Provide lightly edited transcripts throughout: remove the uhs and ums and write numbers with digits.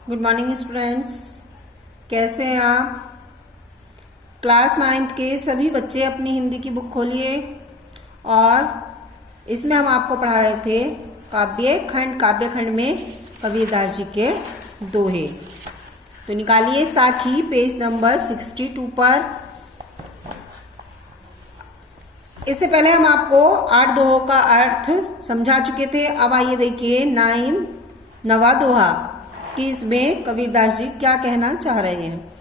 Good morning students. कैसे हैं आप? क्लास 9th के सभी बच्चे अपनी हिंदी की बुक खोलिए और इसमें हम आपको पढ़ा रहे थे काव्यखंड में कबीरदास जी के दोहे। तो निकालिए साखी पेज नंबर 62 पर। इससे पहले हम आपको 8 दोहों का अर्थ समझा चुके थे। अब आइए देखिए 9वां दोहा कि इसमें कबीरदास जी क्या कहना चाह रहे हैं।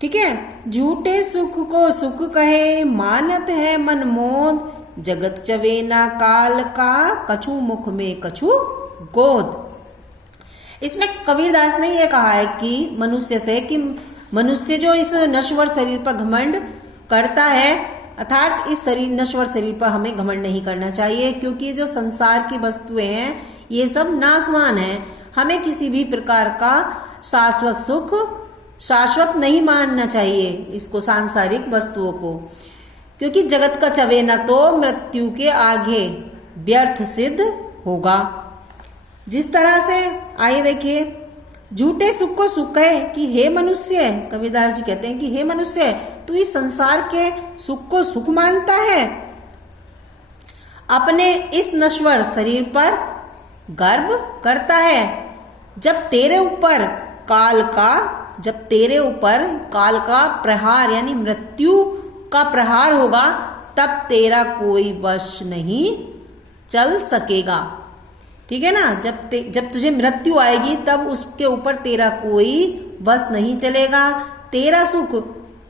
ठीक है। झूठे सुख को सुख कहे, मानत है मन मोद, जगत चवेना काल का, कछु मुख में कछु गोद। इसमें कबीरदास ने यह कहा है कि मनुष्य से कि मनुष्य जो इस नश्वर शरीर पर घमंड करता है, अर्थात इस नश्वर शरीर पर हमें घमंड नहीं करना चाहिए, क्योंकि ये जो संसार की वस्तुएं हैं ये सब नाशवान हैं। हमें किसी भी प्रकार का शाश्वत सुख शाश्वत नहीं मानना चाहिए इसको, सांसारिक वस्तुओं को, क्योंकि जगत का चवेना तो मृत्यु के आगे व्यर्थ सिद्ध होगा। जिस तरह से आइए देखिए, झूठे सुख को सुख है कि हे मनुष्य, कबीरदास जी कहते हैं कि हे मनुष्य, तू इस संसार के सुख को सुख मानता है, अपने इस नश्वर शरीर पर गर्व करता है। जब तेरे ऊपर काल का प्रहार यानी मृत्यु का प्रहार होगा, तब तेरा कोई वश नहीं चल सकेगा। ठीक है ना। जब तुझे मृत्यु आएगी तब उसके ऊपर तेरा कोई वश नहीं चलेगा। तेरा सुख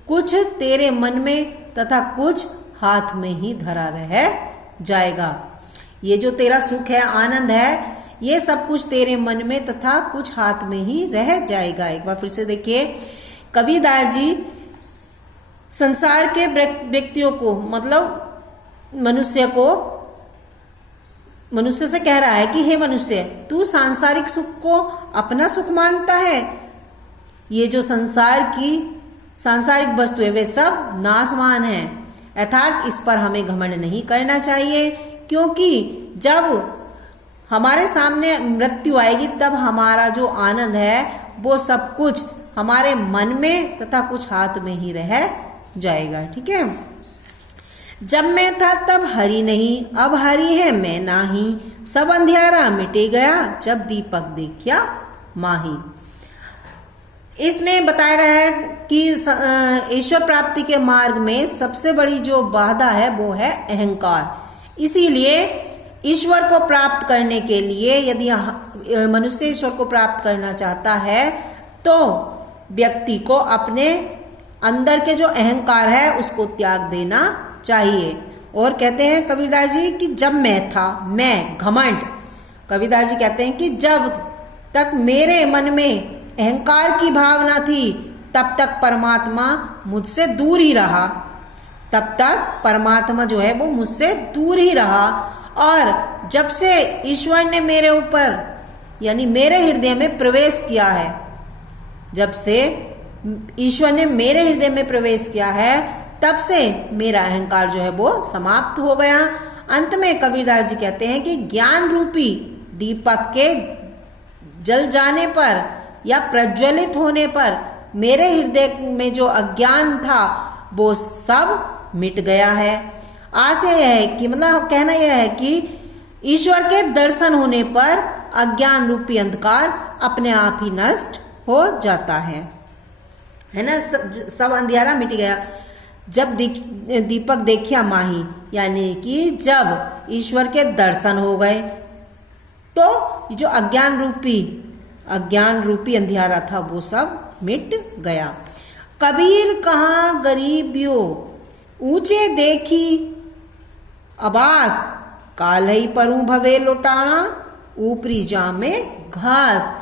कुछ तेरे मन में तथा कुछ हाथ में ही धरा रह जाएगा। ये जो तेरा सुख है, आनंद है, ये सब कुछ तेरे मन में तथा कुछ हाथ में ही रह जाएगा। एक बार फिर से देखिए, कबीरदास जी संसार के व्यक्तियों को, मतलब मनुष्य से कह रहा है कि हे मनुष्य, तू सांसारिक सुख को अपना सुख मानता है। ये जो सांसारिक वस्तु है वे सब नाशवान है, अर्थात इस पर हमें घमंड नहीं करना चाहिए, क्योंकि जब हमारे सामने मृत्यु आएगी तब हमारा जो आनंद है वो सब कुछ हमारे मन में तथा कुछ हाथ में ही रह जाएगा। ठीक है। जब मैं था तब हरि नहीं, अब हरि है मैं नाही, सब अंधियारा मिटे गया, जब दीपक देखिया माही। इसमें बताया गया है कि ईश्वर प्राप्ति के मार्ग में सबसे बड़ी जो बाधा है वो है अहंकार। इसीलिए ईश्वर को प्राप्त करने के लिए, यदि मनुष्य ईश्वर को प्राप्त करना चाहता है तो व्यक्ति को अपने अंदर के जो अहंकार है उसको त्याग देना चाहिए। और कहते हैं कबीरदास जी कि जब मैं घमंड, कबीरदास जी कहते हैं कि जब तक मेरे मन में अहंकार की भावना थी तब तक परमात्मा मुझसे दूर ही रहा, तब तक परमात्मा जो है वो मुझसे दूर ही रहा। और जब से ईश्वर ने मेरे ऊपर यानी मेरे हृदय में प्रवेश किया है, जब से ईश्वर ने मेरे हृदय में प्रवेश किया है, तब से मेरा अहंकार जो है वो समाप्त हो गया। अंत में कबीरदास जी कहते हैं कि ज्ञान रूपी दीपक के जल जाने पर या प्रज्वलित होने पर मेरे हृदय में जो अज्ञान था वो सब मिट गया है। आशय यह है कि मतलब कहना यह है कि ईश्वर के दर्शन होने पर अज्ञान रूपी अंधकार अपने आप ही नष्ट हो जाता है ना। सब अंधियारा मिट गया, जब दीपक देखिया माही, यानी कि जब ईश्वर के दर्शन हो गए तो जो अज्ञान रूपी अंधियारा था वो सब मिट गया। कबीर कहाँ गरीबियो, ऊंचे देखी आबास, कालही परू भवे लुटाना, ऊपरी जामे घास।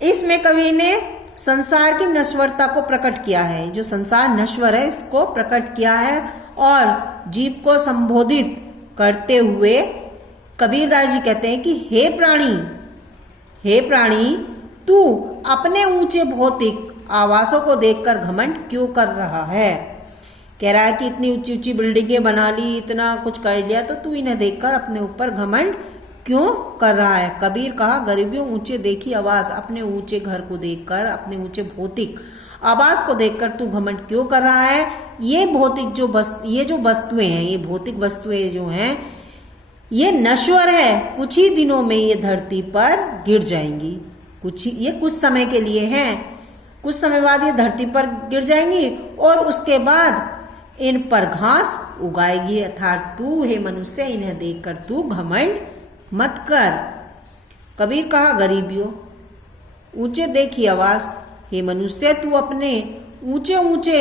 इसमें कवि ने संसार की नश्वरता को प्रकट किया है। जो संसार नश्वर है इसको प्रकट किया है और जीव को संबोधित करते हुए कबीरदास जी कहते हैं कि हे प्राणी, तू अपने ऊंचे भौतिक आवासों को देखकर घमंड क्यों कर रहा है। कह रहा है कि इतनी ऊंची ऊंची बिल्डिंगें बना ली, इतना कुछ कर लिया, तो तू इन्हें देखकर अपने ऊपर घमंड क्यों कर रहा है। कबीर कहा, गरीबियों ऊंचे देखी आवास, अपने ऊंचे घर को देखकर, अपने ऊंचे भौतिक आवास को देखकर तू घमंड क्यों कर रहा है। ये भौतिक ये जो वस्तुएं हैं, ये भौतिक वस्तुएं जो हैं, ये नश्वर है। कुछ ही दिनों में ये धरती पर गिर जाएंगी। ये कुछ समय के लिए हैं, कुछ समय बाद ये धरती पर गिर जाएंगी और उसके बाद इन पर घास उगाएगी। अर्थात तू हे मनुष्य, इन्हें देखकर तू घमंड मत कर। कबीर कहा, गरीबियों ऊंचे देखी आवास, हे मनुष्य तू अपने ऊंचे ऊंचे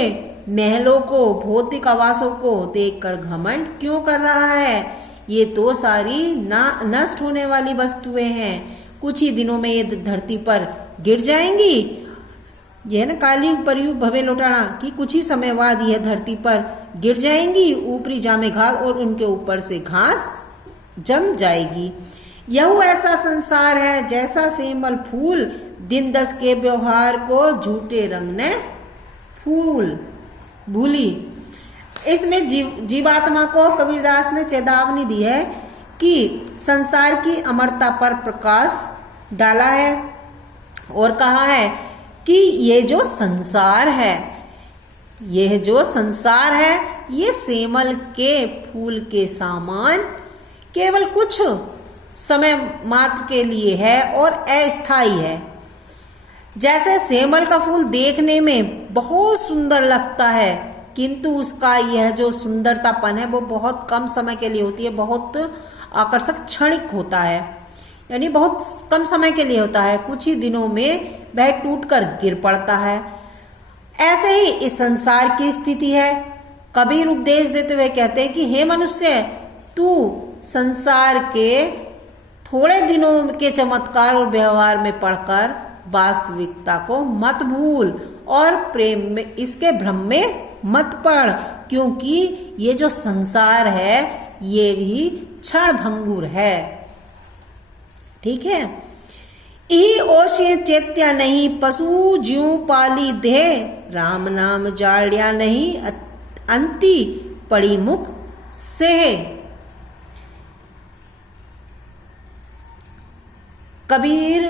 महलों को, भौतिक आवासों को देखकर घमंड क्यों कर रहा है। ये तो सारी नष्ट होने वाली वस्तुएं हैं। कुछ ही दिनों में ये धरती पर गिर जाएंगी। यह ना कालयुग परयुग भवे लौटाना कि कुछ ही समय बाद यह धरती पर गिर जाएंगी। ऊपरी जामे घास और उनके ऊपर से घास जम जाएगी। यह ऐसा संसार है जैसा सेमल फूल, दिन दस के व्यवहार को झूठे रंग ने फूल भूली। इसमें जीवात्मा को कबीरदास ने चेतावनी दी है कि संसार की अमरता पर प्रकाश डाला है और कहा है कि ये जो संसार है, यह जो संसार है, ये सेमल के फूल के समान केवल कुछ समय मात्र के लिए है और अस्थायी है। जैसे सेमल का फूल देखने में बहुत सुंदर लगता है, किंतु उसका यह जो सुंदरतापन है वो बहुत कम समय के लिए होती है, बहुत आकर्षक क्षणिक होता है, यानी बहुत कम समय के लिए होता है। कुछ ही दिनों में वह टूटकर गिर पड़ता है। ऐसे ही इस संसार की स्थिति है। कबीर उपदेश देते हुए कहते हैं कि हे मनुष्य, तू संसार के थोड़े दिनों के चमत्कार और व्यवहार में पढ़कर वास्तविकता को मत भूल और प्रेम में इसके भ्रम में मत पड़, क्योंकि ये जो संसार है ये भी क्षण भंगुर है। ठीक है। ई ओशे चेत्या नहीं, पशु ज्यों पाली देह, राम नाम जाड़िया नहीं, अंती पड़ी मुख से। कबीर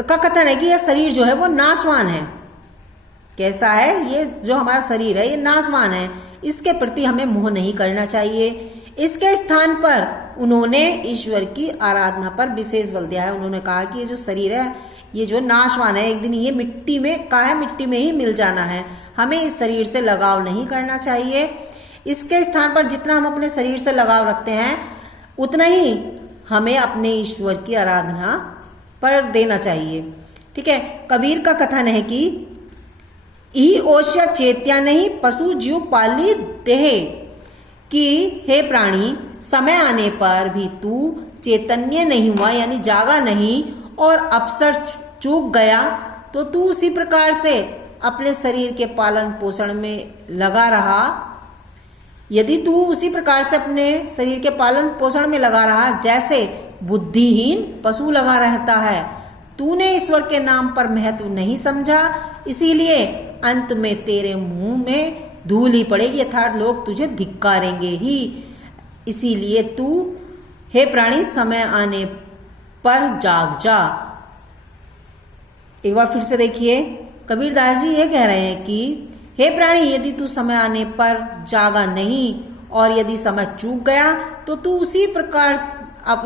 का कथन है कि यह शरीर जो है वो नाशवान है। कैसा है? ये जो हमारा शरीर है ये नाशवान है, इसके प्रति हमें मोह नहीं करना चाहिए। इसके स्थान पर उन्होंने ईश्वर की आराधना पर विशेष बल दिया है। उन्होंने कहा कि ये जो शरीर है ये जो नाशवान है, एक दिन ये मिट्टी में का है, मिट्टी में ही मिल जाना है। हमें इस शरीर से लगाव नहीं करना चाहिए। इसके स्थान पर जितना हम अपने शरीर से लगाव रखते हैं उतना ही हमें अपने ईश्वर की आराधना पर देना चाहिए। ठीक है। कबीर का कथन है कि ई ओष्या चेत्या नहीं, पशु ज्यों पाली देह, कि हे प्राणी, समय आने पर भी तू चैतन्य नहीं हुआ, यानी जागा नहीं और अवसर चूक गया, तो तू उसी प्रकार से अपने शरीर के पालन पोषण में लगा रहा। यदि तू उसी प्रकार से अपने शरीर के पालन पोषण में लगा रहा जैसे बुद्धिहीन पशु लगा रहता है, तूने ईश्वर के नाम पर महत्व नहीं समझा, इसीलिए अंत में तेरे मुंह में धूल ही पड़ेगी, अर्थात लोग तुझे धिक्कारेंगे ही। इसीलिए तू हे प्राणी समय आने पर जाग जा। एक बार फिर से देखिए, कबीरदास जी ये कह रहे हैं कि हे प्राणी, यदि तू समय आने पर जागा नहीं और यदि समय चूक गया तो तू उसी प्रकार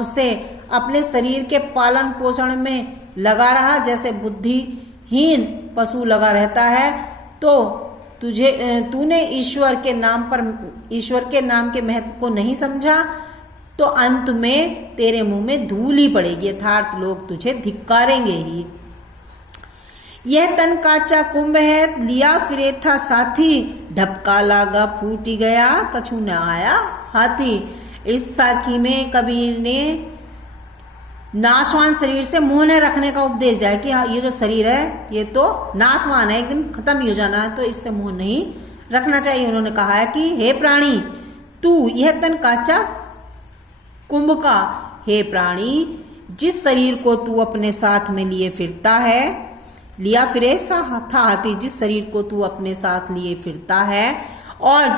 से अपने शरीर के पालन पोषण में लगा रहा जैसे बुद्धिहीन पशु लगा रहता है। तो तूने ईश्वर के नाम के महत्व को नहीं समझा, तो अंत में तेरे मुंह में धूल ही पड़ेगी, अर्थात लोग तुझे धिक्कारेंगे ही। यह तन काचा कुंभ है, लिया फिरे था साथी, ढपका लागा फूटी गया, कछु न आया हाथी। इस साखी में कबीर ने नाशवान शरीर से मोह न रखने का उपदेश दिया है कि ये जो शरीर है ये तो नाशवान है, एक दिन खत्म ही हो जाना है, तो इससे मोह नहीं रखना चाहिए। उन्होंने कहा है कि हे प्राणी, तू यह तन काचा कुंभ का, हे प्राणी, जिस शरीर को तू अपने साथ में लिए फिरता है, लिया फिरे सा था हाथी, जिस शरीर को तू अपने साथ लिए फिरता है और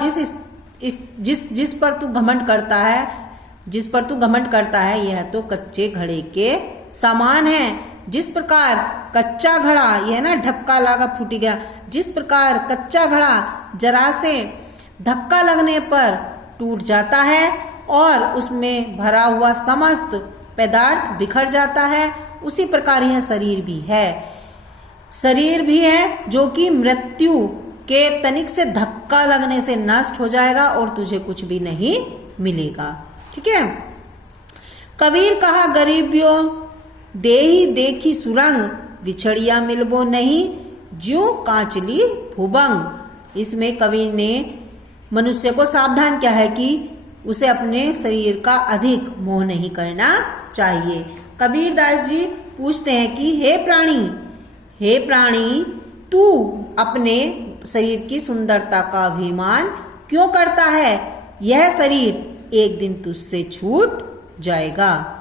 जिस पर तू घमंड करता है, जिस पर तू घमंड करता है यह तो कच्चे घड़े के समान है। जिस प्रकार कच्चा घड़ा, यह ना ढक्का लगा फूट गया, जिस प्रकार कच्चा घड़ा जरा से धक्का लगने पर टूट जाता है और उसमें भरा हुआ समस्त पदार्थ बिखर जाता है, उसी प्रकार यह शरीर भी है। शरीर भी है जो कि मृत्यु के तनिक से धक्का लगने से नष्ट हो जाएगा और तुझे कुछ भी नहीं मिलेगा। ठीक है। कबीर कहा गरीबियों देही देखी सुरंग, विछड़िया मिलबो नहीं ज्यों कांचली भुबंग। इसमें कबीर ने मनुष्य को सावधान किया है कि उसे अपने शरीर का अधिक मोह नहीं करना चाहिए। कबीरदास जी पूछते हैं कि हे प्राणी तू अपने शरीर की सुंदरता का अभिमान क्यों करता है? यह शरीर एक दिन तुझसे छूट जाएगा।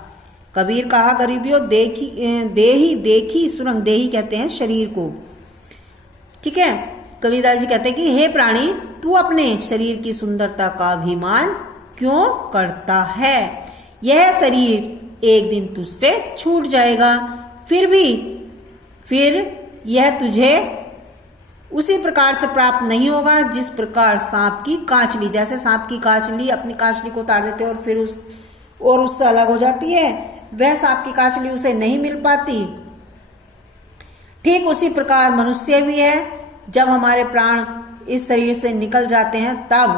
कबीर कहा गरीबियों देही देखी सुरंग, देही कहते हैं शरीर को। ठीक है। कबीरदास जी कहते हैं कि हे प्राणी तू अपने शरीर की सुंदरता का अभिमान क्यों करता है? यह शरीर एक दिन तुझसे छूट जाएगा, फिर यह तुझे उसी प्रकार से प्राप्त नहीं होगा जिस प्रकार सांप की कांचली, जैसे सांप की कांचली अपनी कांचली को उतार देते हैं और फिर उससे अलग हो जाती है, वह सांप की कांचली उसे नहीं मिल पाती। ठीक उसी प्रकार मनुष्य भी है, जब हमारे प्राण इस शरीर से निकल जाते हैं तब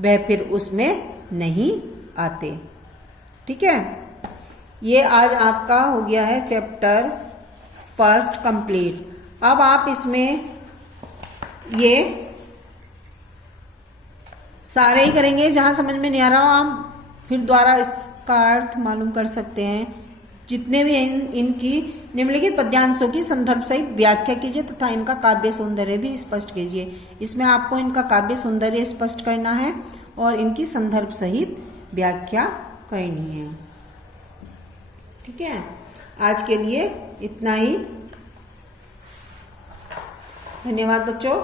वह फिर उसमें नहीं आते। ठीक है। ये आज आपका हो गया है चैप्टर 1 कंप्लीट। अब आप इसमें ये सारे ही करेंगे, जहां समझ में नहीं आ रहा हो आप फिर द्वारा इसका अर्थ मालूम कर सकते हैं। जितने भी इनकी निम्नलिखित पद्यांशों की संदर्भ सहित व्याख्या कीजिए तथा इनका काव्य सौंदर्य भी स्पष्ट कीजिए। इसमें आपको इनका काव्य सौंदर्य स्पष्ट करना है और इनकी संदर्भ सहित व्याख्या करनी है। ठीक है। आज के लिए इतना ही। धन्यवाद बच्चों।